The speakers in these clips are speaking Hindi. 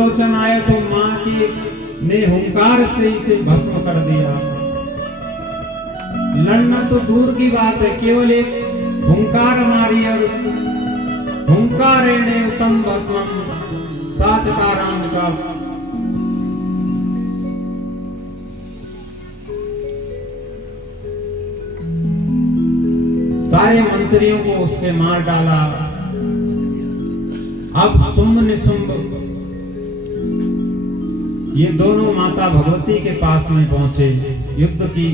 लोचन आए तो मां की ने हुंकार से इसे भस्म कर दिया। लड़ना तो दूर की बात है, केवल एक हुंकार मारी और हुंकारेणे उत्तम भस्मम साचकाराम का। सारे मंत्रियों को उसके मार डाला। अब शुंभ निशुंभ ये दोनों माता भगवती के पास में पहुंचे युद्ध की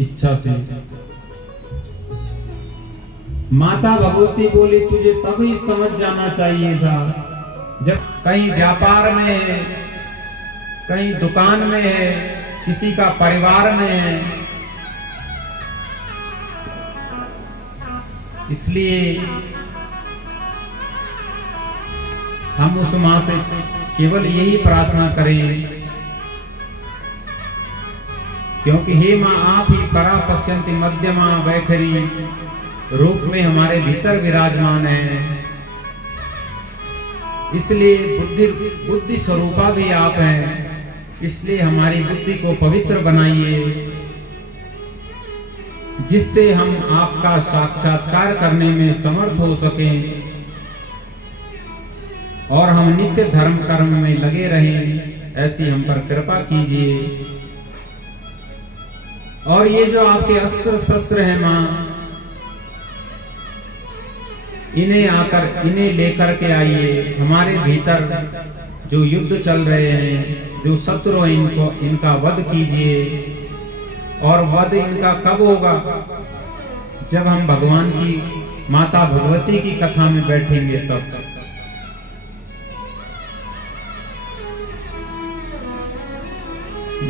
इच्छा से। माता भगवती बोली, तुझे तभी समझ जाना चाहिए था जब कहीं व्यापार में है, कहीं दुकान में है, किसी का परिवार में है। इसलिए हम उस मां से केवल यही प्रार्थना करें, क्योंकि हे मां आप ही परा पश्यन्ति मध्यमा वैखरी रूप में हमारे भीतर विराजमान है। इसलिए बुद्धि स्वरूपा भी आप हैं। इसलिए हमारी बुद्धि को पवित्र बनाइए, जिससे हम आपका साक्षात्कार करने में समर्थ हो सकें और हम नित्य धर्म कर्म में लगे रहें। ऐसी हम पर कृपा कीजिए। और ये जो आपके अस्त्र शस्त्र हैं मां, इन्हें लेकर के आइए। हमारे भीतर जो युद्ध चल रहे हैं, जो शत्रु हैं, इनका वध कीजिए। और वध इनका कब होगा? जब हम भगवान की माता भगवती की कथा में बैठेंगे तब।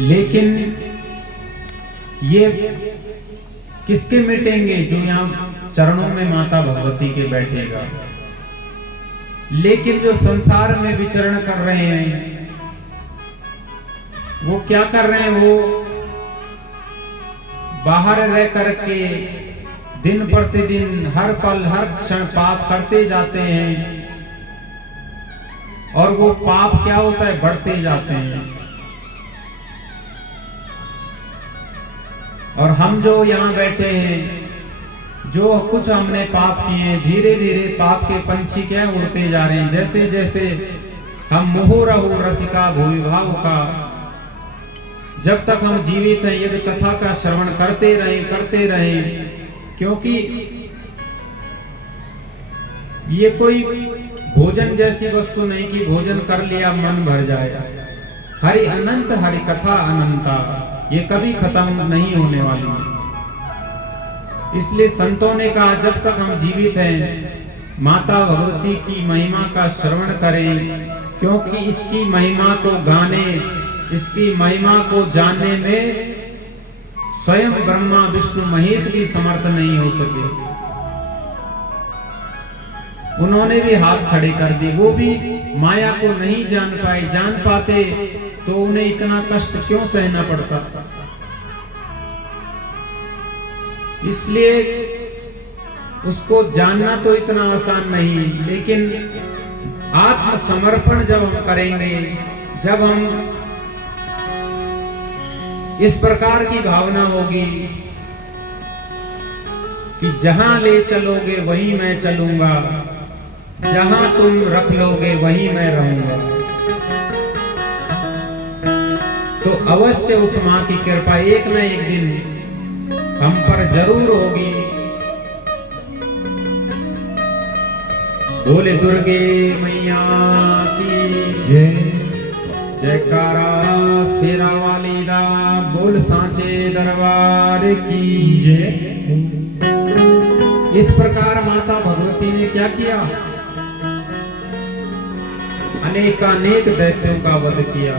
लेकिन ये किसके मिटेंगे? जो यहाँ चरणों में माता भगवती के बैठेगा। लेकिन जो संसार में विचरण कर रहे हैं, वो क्या कर रहे हैं? वो बाहर रह करके दिन प्रतिदिन हर पल हर क्षण पाप करते जाते हैं। और वो पाप क्या होता है? बढ़ते जाते हैं। और हम जो यहाँ बैठे हैं, जो कुछ हमने पाप किए, धीरे धीरे पाप के पंछी क्या उड़ते जा रहे हैं। जैसे जैसे हम मुहुरहु रसिका भूविभाव का, जब तक हम जीवित हैं यदि कथा का श्रवण करते रहें, क्योंकि ये कोई भोजन जैसी वस्तु नहीं कि भोजन कर लिया मन भर जाए। हरि अनंत हरि कथा अनंता, ये कभी खत्म नहीं होने वाली है। इसलिए संतों ने कहा जब तक हम जीवित हैं माता भगवती की महिमा का श्रवण करें, क्योंकि इसकी महिमा को गाने, इसकी महिमा को जानने में स्वयं ब्रह्मा विष्णु महेश भी समर्थ नहीं हो सके। उन्होंने भी हाथ खड़े कर दिए। वो भी माया को नहीं जान पाए। जान पाते तो उन्हें इतना कष्ट क्यों सहना पड़ता। इसलिए उसको जानना तो इतना आसान नहीं, लेकिन आत्मसमर्पण जब हम करेंगे, जब हम इस प्रकार की भावना होगी कि जहां ले चलोगे वहीं मैं चलूंगा, जहां तुम रख लोगे वहीं मैं रहूंगा, तो अवश्य उस मां की कृपा एक न एक दिन हम पर जरूर होगी। बोले दुर्गे मैया की जय। जयकारा शेरा वाली दा, बोल सांचे दरबार की जय। इस प्रकार माता भगवती ने क्या किया? अनेकानेक दैत्यों का वध किया।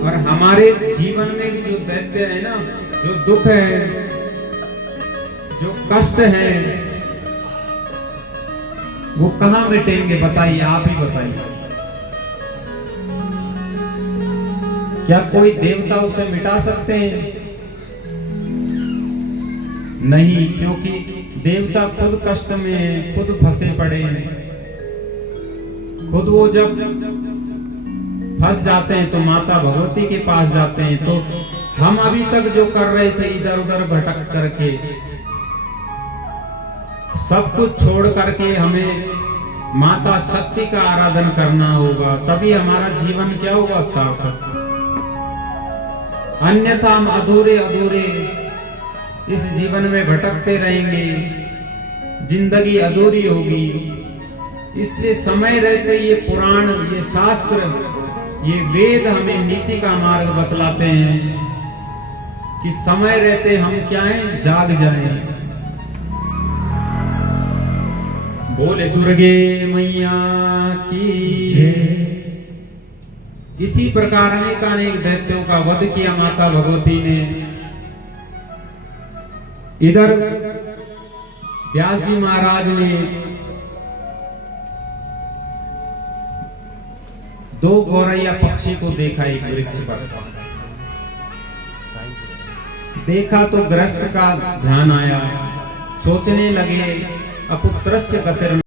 और हमारे जीवन में भी जो दैत्य है ना, जो दुख है, जो कष्ट है, वो कहां मिटेंगे? बताइए, आप ही बताइए। क्या कोई देवता उसे मिटा सकते हैं? नहीं, क्योंकि देवता खुद कष्ट में, खुद फंसे पड़े हैं। खुद वो जब फंस जाते हैं तो माता भगवती के पास जाते हैं। तो हम अभी तक जो कर रहे थे इधर उधर भटक करके, सब कुछ छोड़ करके हमें माता शक्ति का आराधन करना होगा, तभी हमारा जीवन क्या होगा, सार्थक। अन्यथा हम अधूरे अधूरे इस जीवन में भटकते रहेंगे, जिंदगी अधूरी होगी। इसलिए समय रहते ये पुराण, ये शास्त्र, ये वेद हमें नीति का मार्ग बतलाते हैं कि समय रहते हम क्या हैं, जाग जाएं। बोले दुर्गे मैया की जय। इसी प्रकार अनेक दैत्यों का वध किया माता भगवती ने। इधर व्यास जी महाराज ने 2 गौरैया पक्षी को देखा एक वृक्ष पर। देखा तो गृहस्थ का ध्यान आया, सोचने लगे अपुत्रस्य गतिर्न